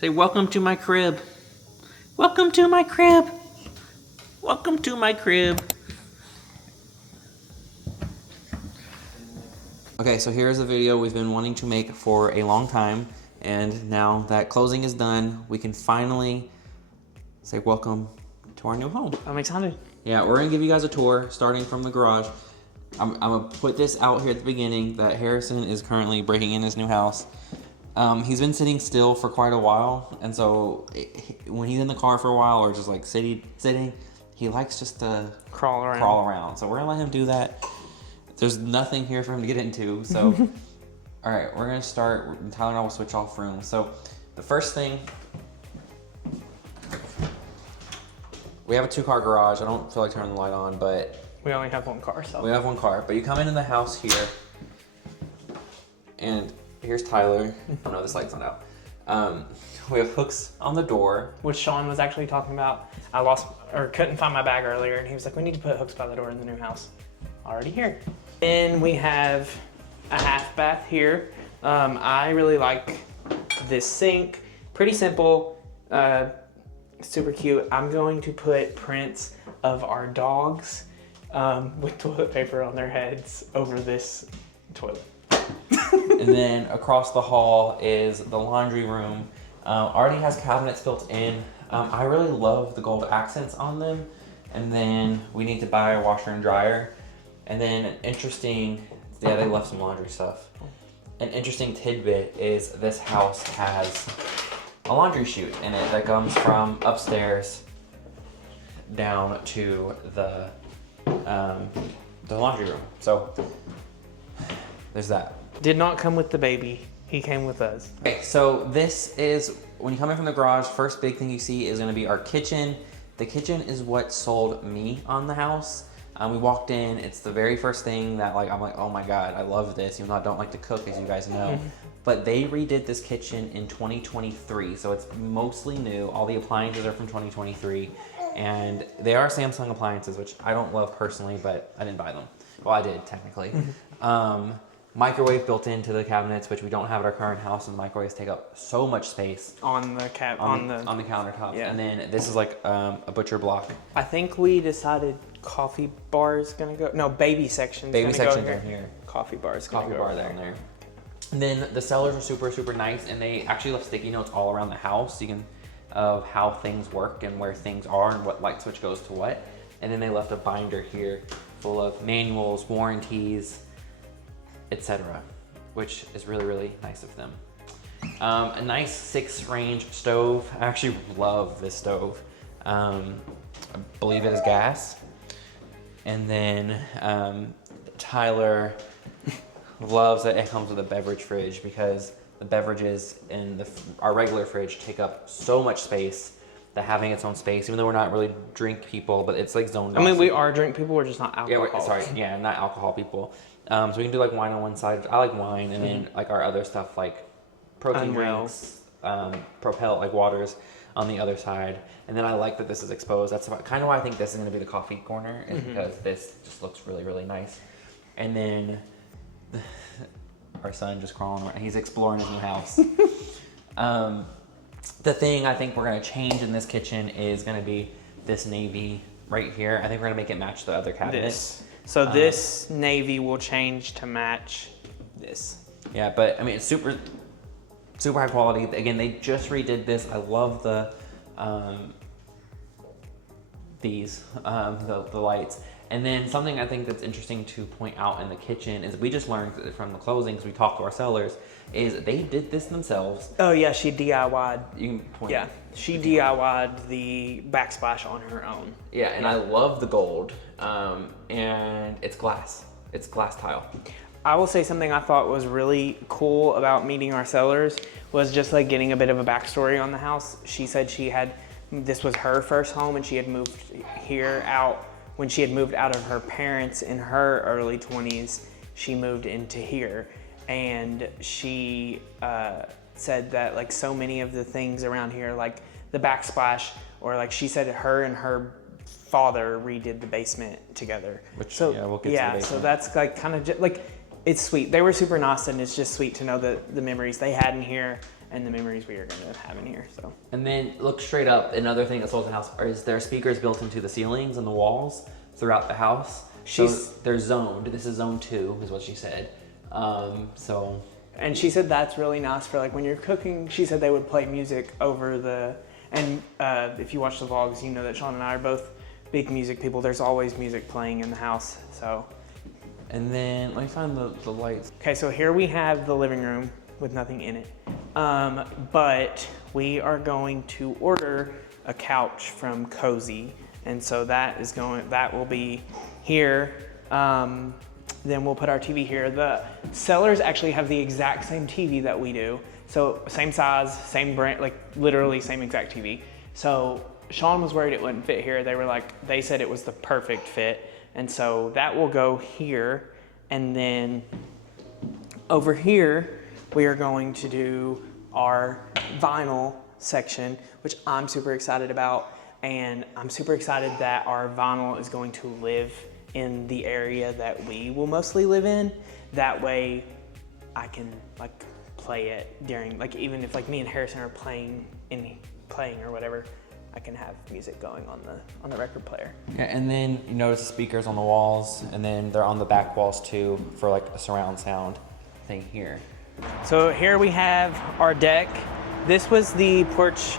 Say, welcome to my crib. Welcome to my crib. Welcome to my crib. Okay, so here's a video we've been wanting to make for a long time. And now that closing is done, we can finally say welcome to our new home. I'm excited. Yeah, we're gonna give you guys a tour starting from the garage. I'm gonna put this out here at the beginning that Harrison is currently breaking in his new house. He's been sitting still for quite a while, and so when he's in the car for a while or just like sitting, he likes just to crawl around. So we're gonna let him do that. There's nothing here for him to get into, so all right, we're gonna start. Tyler and I will switch off rooms. So the first thing, we have a 2-car garage. I don't feel like turning the light on, but we only have one car, so we have one car. But you come into the house here, and here's Tyler. Oh no, this light's not out. We have hooks on the door, which Sean was actually talking about. I lost or couldn't find my bag earlier, and he was like, "We need to put hooks by the door in the new house." Already here. And we have a half bath here. I really like this sink. Pretty simple, super cute. I'm going to put prints of our dogs with toilet paper on their heads over this toilet. And then across the hall is the laundry room. Already has cabinets built in. I really love the gold accents on them. And then we need to buy a washer and dryer. And then an interesting, yeah, they left some laundry stuff. An interesting tidbit is this house has a laundry chute in it that comes from upstairs down to the laundry room. So there's that. Did not come with the baby. He came with us. Okay, so this is, when you come in from the garage, first big thing you see is gonna be our kitchen. The kitchen is what sold me on the house. We walked in, it's the very first thing that I'm like, oh my God, I love this, even though I don't like to cook, as you guys know. But they redid this kitchen in 2023, so it's mostly new. All the appliances are from 2023, and they are Samsung appliances, which I don't love personally, but I didn't buy them. Well, I did, technically. Microwave built into the cabinets, which we don't have at our current house, and microwaves take up so much space on the countertops. Yeah. And then this is like a butcher block. I think we decided coffee bar is gonna go. No, baby section's baby gonna section's go in here. Coffee bar is gonna go down there. And then the cellars are super, super nice, and they actually left sticky notes all around the house. You can of how things work and where things are and what light switch goes to what. And then they left a binder here full of manuals, warranties, etc., which is really, really nice of them. A nice 6-range stove. I actually love this stove. I believe it is gas. And then Tyler loves that it comes with a beverage fridge because the beverages in our regular fridge take up so much space that having its own space, even though we're not really drink people, but it's like zoned off. I mean, we are drink people, we're just not alcohol. Yeah, not alcohol people. So we can do like wine on one side. I like wine, and then like our other stuff like protein drinks, Propel, like waters on the other side. And then I like that this is exposed. That's kind of why I think this is gonna be the coffee corner, is because this just looks really, really nice. And then our son just crawling around. He's exploring his new house. The thing I think we're gonna change in this kitchen is gonna be this navy right here. I think we're gonna make it match the other cabinets. So this navy will change to match this. Yeah, but I mean, it's super, super high quality. Again, they just redid this. I love the the lights. And then something I think that's interesting to point out in the kitchen is we just learned from the closings, we talked to our sellers, is they did this themselves. Oh yeah, she DIY'd. You can point. Yeah, she DIY'd the backsplash on her own. Yeah, and I love the gold. And it's glass. It's glass tile. I will say something I thought was really cool about meeting our sellers was just like getting a bit of a backstory on the house. She said this was her first home, and she had moved here out when she had moved out of her parents in her early 20s. She moved into here, and she said that like so many of the things around here, like the backsplash, or like she said her and her father redid the basement together. Yeah, we'll get to the basement. So that's like kind of like, it's sweet. They were super nice, and it's just sweet to know the memories they had in here. and the memories we are going to have in here. So. And then look straight up. Another thing that's sold in the house is there are speakers built into the ceilings and the walls throughout the house. So they're zoned. This is zone 2, is what she said. And she said that's really nice for like when you're cooking. She said they would play music over the. And if you watch the vlogs, you know that Sean and I are both big music people. There's always music playing in the house. So. And then let me find the lights. Okay, so here we have the living room with nothing in it. But we are going to order a couch from Cozy. And so that will be here. Then we'll put our TV here. The sellers actually have the exact same TV that we do. So same size, same brand, like literally same exact TV. So Sean was worried it wouldn't fit here. They said it was the perfect fit. And so that will go here. And then over here, we are going to do our vinyl section, which I'm super excited about. And I'm super excited that our vinyl is going to live in the area that we will mostly live in. That way I can like play it during, like even if like me and Harrison are playing or whatever, I can have music going on the record player. Yeah, and then you notice the speakers on the walls, and then they're on the back walls too for like a surround sound thing here. So here we have our deck. This was the porch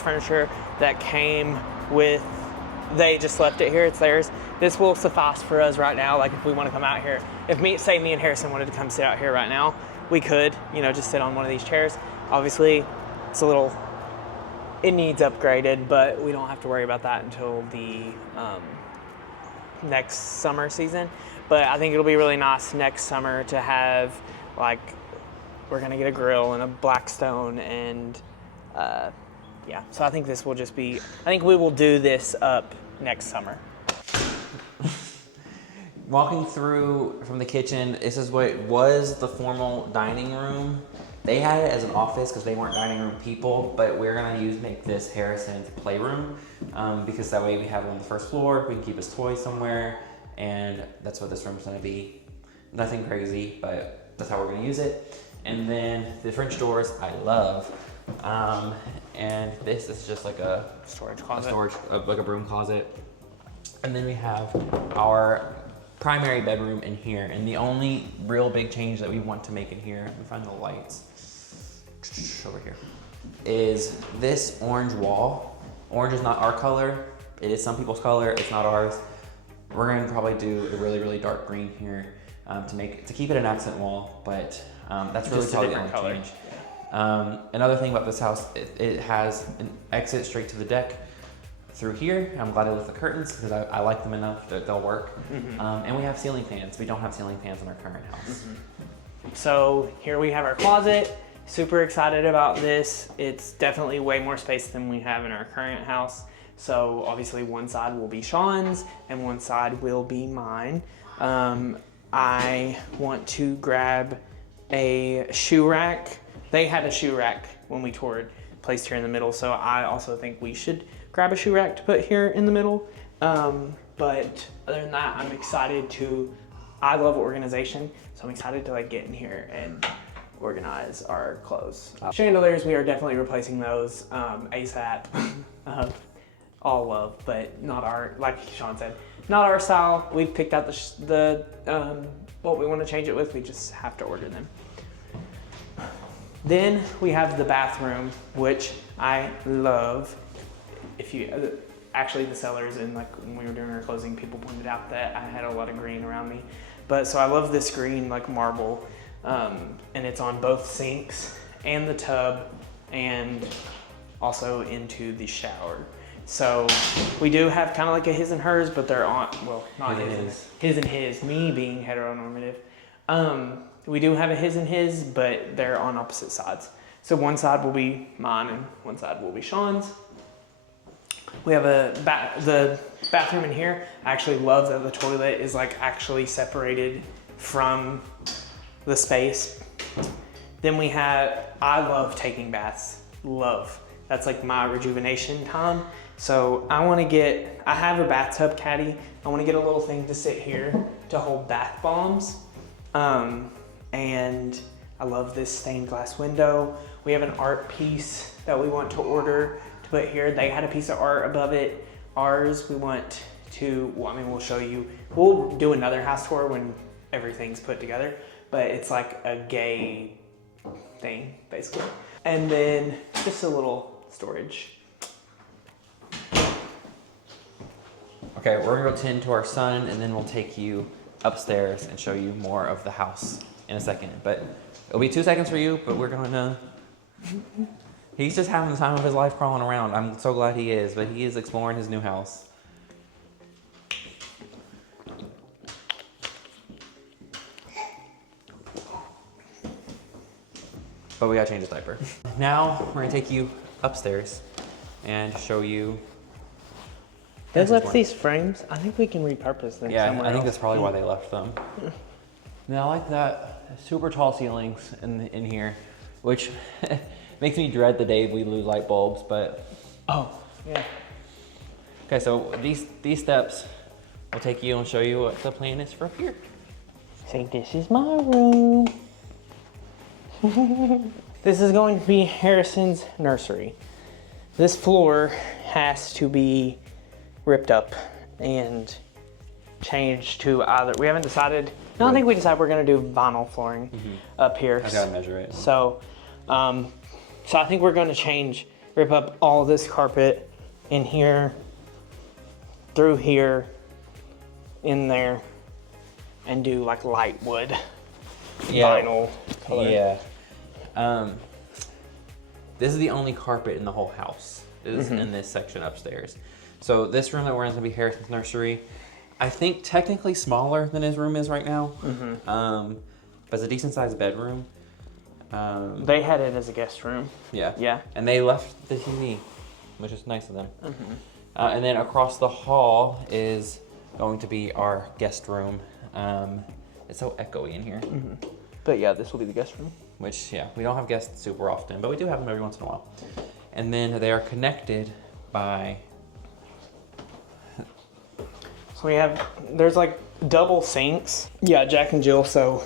furniture that came with, they just left it here, it's theirs. This will suffice for us right now, like if we want to come out here. If me and Harrison wanted to come sit out here right now, we could, just sit on one of these chairs. Obviously, it needs upgraded, but we don't have to worry about that until the next summer season. But I think it'll be really nice next summer to have, like, we're gonna get a grill and a Blackstone and yeah. So I think this will just be, I think we will do this up next summer. Walking through from the kitchen, this is what was the formal dining room. They had it as an office because they weren't dining room people, but we're gonna make this Harrison's playroom because that way we have it on the first floor, we can keep his toys somewhere, and that's what this room's gonna be. Nothing crazy, but that's how we're gonna use it. And then the French doors, I love. And this is just like a storage closet, like a broom closet. And then we have our primary bedroom in here. And the only real big change that we want to make in here, let me find the lights over here, is this orange wall. Orange is not our color. It is some people's color, it's not ours. We're gonna probably do a really, really dark green here to keep it an accent wall, but that's really probably the only change. Another thing about this house, it has an exit straight to the deck through here. I'm glad I left the curtains because I like them enough that they'll work. Mm-hmm. And we have ceiling fans. We don't have ceiling fans in our current house. Mm-hmm. So here we have our closet. Super excited about this. It's definitely way more space than we have in our current house. So obviously one side will be Sean's and one side will be mine. I want to grab a shoe rack. They had a shoe rack when we toured, placed here in the middle. So I also think we should grab a shoe rack to put here in the middle. But other than that, I'm excited I love organization. So I'm excited to like get in here and organize our clothes. Chandeliers, we are definitely replacing those ASAP. All love, but not like Sean said, not our style. We've picked out the what we want to change it with. We just have to order them. Then we have the bathroom, which I love. Actually the sellers and like when we were doing our closing, people pointed out that I had a lot of green around me. But so I love this green like marble, and it's on both sinks and the tub and also into the shower. So we do have kind of like a his and hers, but they're on, well, not his and his, me being heteronormative. We do have a his and his, but they're on opposite sides. So one side will be mine and one side will be Sean's. We have the bathroom in here. I actually love that the toilet is like actually separated from the space. Then I love taking baths, love. That's like my rejuvenation time. So I have a bathtub caddy. I want to get a little thing to sit here to hold bath bombs. And I love this stained glass window. We have an art piece that we want to order to put here. They had a piece of art above it. Ours, we want to, well, I mean, we'll show you. We'll do another house tour when everything's put together, but it's like a gay thing, basically. And then just a little storage. Okay, we're gonna go tend to our son, and then we'll take you upstairs and show you more of the house in a second. But it'll be 2 seconds for you, but we're gonna... He's just having the time of his life crawling around. I'm so glad he is, but he is exploring his new house. But we gotta change his diaper. Now, we're gonna take you upstairs and show you... They left these frames. I think we can repurpose them Yeah, somewhere I think else. that's probably why they left them. Now, I like that super tall ceilings in here, which makes me dread the day we lose light bulbs, but... Oh, yeah. Okay, so these steps will take you and show you what the plan is for up here. See, this is my room. This is going to be Harrison's nursery. This floor has to be ripped up and changed to either, we haven't decided, no, I think we decided we're gonna do vinyl flooring up here. I gotta measure it. So I think we're gonna rip up all this carpet in here, through here, in there, and do like light wood vinyl color. Yeah. This is the only carpet in the whole house, is in this section upstairs. So this room that we're in is gonna be Harrison's nursery. I think technically smaller than his room is right now, but it's a decent sized bedroom. They had it as a guest room. Yeah. Yeah. And they left the TV, which is nice of them. And then across the hall is going to be our guest room. It's so echoey in here. But yeah, this will be the guest room. Which, yeah, we don't have guests super often, but we do have them every once in a while. And then they are connected by... So there's like double sinks. Yeah, Jack and Jill, so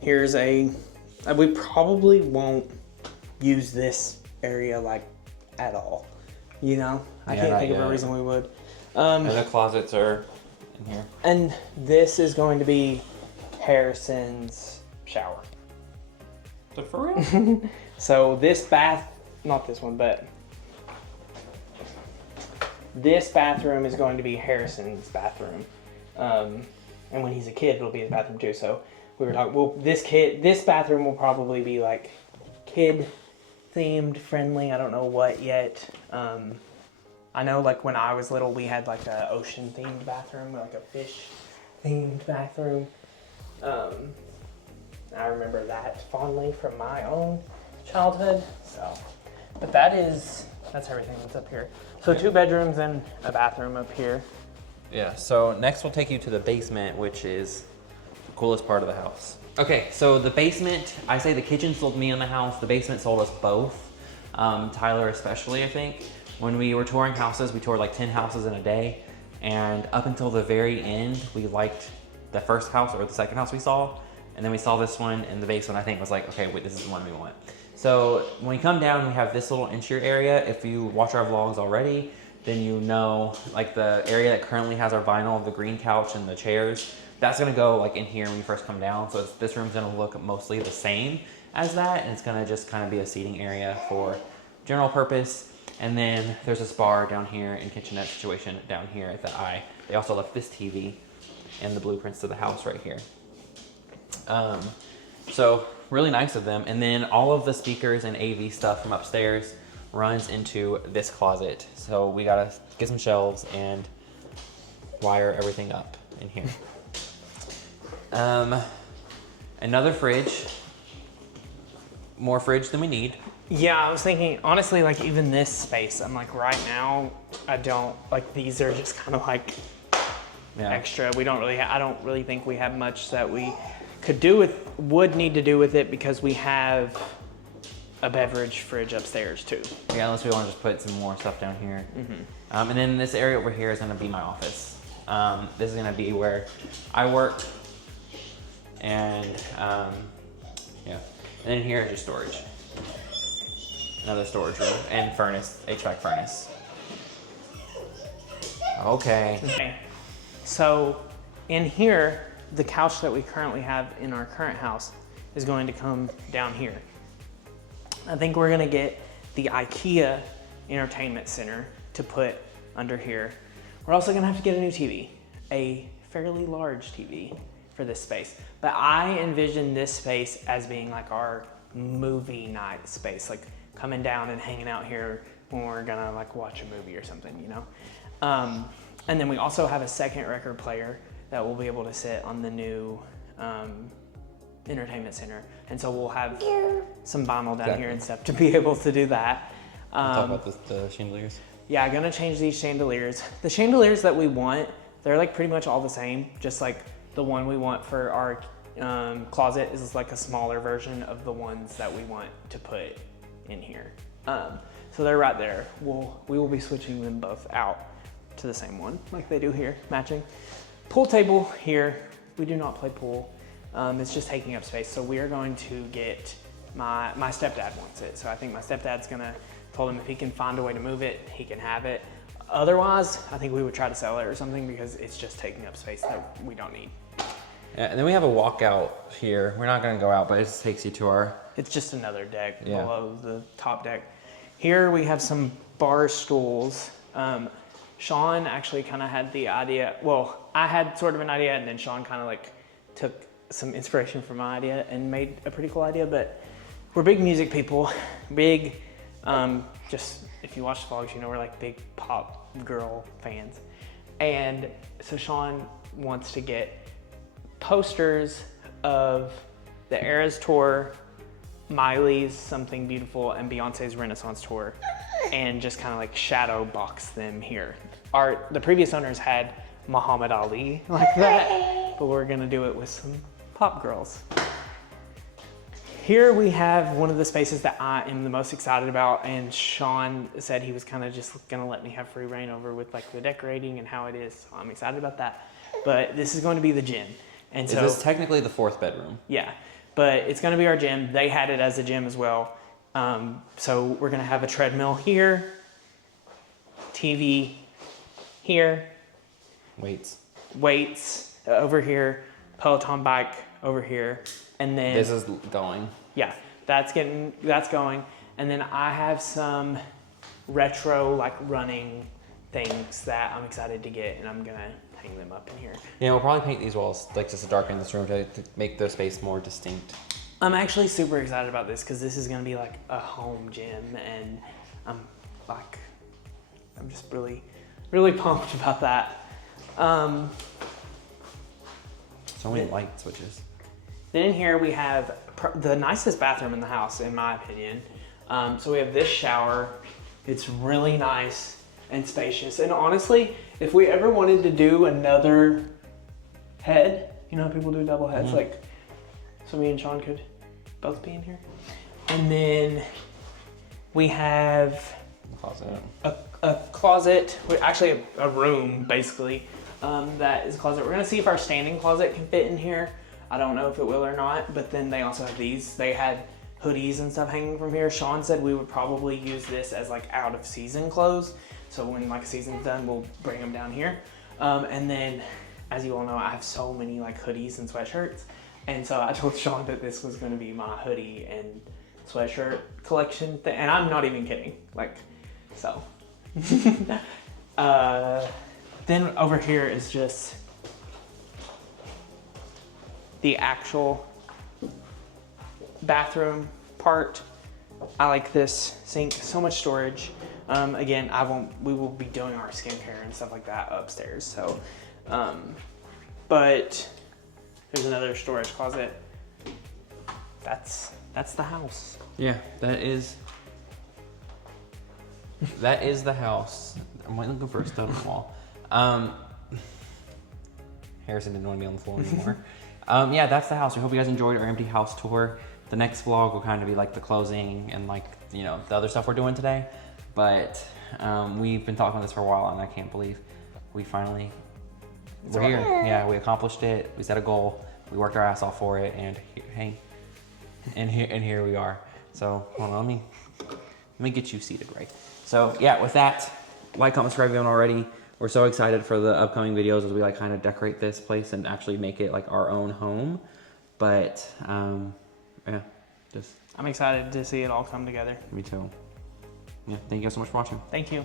here's we probably won't use this area like at all. You know? I can't think of a reason we would. And the closets are in here. And this is going to be Harrison's shower. For real? So this bath, not this one, but this bathroom is going to be Harrison's bathroom. And when he's a kid, it'll be his bathroom too. So we were talking, well, this bathroom will probably be like kid themed, friendly. I don't know what yet. I know like when I was little, we had like a ocean themed bathroom, like a fish themed bathroom. I remember that fondly from my own childhood. So, but that's everything that's up here. So 2 bedrooms and a bathroom up here. Yeah, so next we'll take you to the basement, which is the coolest part of the house. Okay, so the basement, I say the kitchen sold me in the house, the basement sold us both. Tyler especially, I think. When we were touring houses, we toured like 10 houses in a day. And up until the very end, we liked the first house or the second house we saw. And then we saw this one in the basement, I think was like, okay, wait, this is the one we want. So when we come down, we have this little interior area. If you watch our vlogs already, then you know, like the area that currently has our vinyl, the green couch and the chairs, that's gonna go like in here when you first come down. So this room's gonna look mostly the same as that. And it's gonna just kind of be a seating area for general purpose. And then there's a bar down here and kitchenette situation down here at the eye. They also left this TV and the blueprints to the house right here. So really nice of them. And then all of the speakers and AV stuff from upstairs runs into this closet. So we gotta get some shelves and wire everything up in here. Another fridge, more fridge than we need. Yeah, I was thinking, honestly, like even this space, I'm like right now, I don't, like these are just kind of like extra. We don't really, I don't really think we have much that we would need to do with it because we have a beverage fridge upstairs too. Yeah, unless we want to just put some more stuff down here. And then this area over here is gonna be my office. This is gonna be where I work and Yeah. And then here is just storage. Another storage room and furnace, HVAC furnace. Okay. Okay. So in here, the couch that we currently have in our current house is going to come down here. I think we're gonna get the IKEA entertainment center to put under here. We're also gonna have to get a new TV, a fairly large TV for this space. But I envision this space as being like our movie night space, like coming down and hanging out here when we're gonna like watch a movie or something, you know? And then we also have a second record player that will be able to sit on the new entertainment center. And so we'll have some vinyl down here and stuff to be able to do that. Talk about the chandeliers. Yeah, I'm gonna change these chandeliers. The chandeliers that we want, they're like pretty much all the same, just like the one we want for our closet is like a smaller version of the ones that we want to put in here. So they're right there. We will be switching them both out to the same one, like they do here, matching. Pool table here, we do not play pool. It's just taking up space. So we are going to get, my stepdad wants it. So I think my stepdad's told him if he can find a way to move it, he can have it. Otherwise, I think we would try to sell it or something because it's just taking up space that we don't need. Yeah, and then we have a walkout here. We're not gonna go out, but it just takes you to our... It's just another deck below the top deck. Here we have some bar stools. Sean actually kind of had the idea, well, I had sort of an idea and then Sean kind of like took some inspiration from my idea and made a pretty cool idea, but we're big music people, big, just if you watch the vlogs, you know, we're like big pop girl fans. And so Sean wants to get posters of the Eras Tour, Miley's Something Beautiful, and Beyonce's Renaissance Tour, and just kind of like shadow box them here. The previous owners had Muhammad Ali like that, but we're gonna do it with some pop girls. Here we have one of the spaces that I am the most excited about, and Sean said he was kind of just gonna let me have free reign over with like the decorating and how it is, so I'm excited about that. But this is going to be the gym. And so, is this technically the 4th bedroom? Yeah, but it's gonna be our gym. They had it as a gym as well. So we're gonna have a treadmill here, TV here, weights over here, Peloton bike over here, and then this is going. Yeah, that's going. And then I have some retro like running things that I'm excited to get, and I'm gonna hang them up in here. Yeah, we'll probably paint these walls like just to darken this room to make the space more distinct. I'm actually super excited about this because this is gonna be like a home gym, and I'm just really, really pumped about that. So many light switches. Then in here we have the nicest bathroom in the house, in my opinion. So we have this shower. It's really nice and spacious. And honestly, if we ever wanted to do another head, you know how people do double heads, like, so me and Sean could both be in here. And then we have a closet, actually a room basically, that is a closet. We're gonna see if our standing closet can fit in here. I don't know if it will or not, but then they also have these. They had hoodies and stuff hanging from here. Sean said we would probably use this as like out of season clothes. So when like a season's done, we'll bring them down here. And then, as you all know, I have so many like hoodies and sweatshirts. And so I told Sean that this was gonna be my hoodie and sweatshirt collection thing. And I'm not even kidding, like, so. Then over here is just the actual bathroom part. I like this sink, so much storage. Again, we will be doing our skincare and stuff like that upstairs. So, but there's another storage closet. That's the house. Yeah, that is the house. I'm looking for a stud on the wall. Harrison didn't want to be on the floor anymore. Yeah, that's the house. We hope you guys enjoyed our empty house tour. The next vlog will kind of be like the closing and like, you know, the other stuff we're doing today. But we've been talking about this for a while, and I can't believe we're here. Yeah, we accomplished it. We set a goal. We worked our ass off for it, and hey, and here we are. So hold on, let me get you seated right. So yeah, with that, like, comment, subscribe if you haven't already. We're so excited for the upcoming videos as we like kind of decorate this place and actually make it like our own home. But yeah, just I'm excited to see it all come together. me too. Yeah, thank you guys so much for watching. Thank you.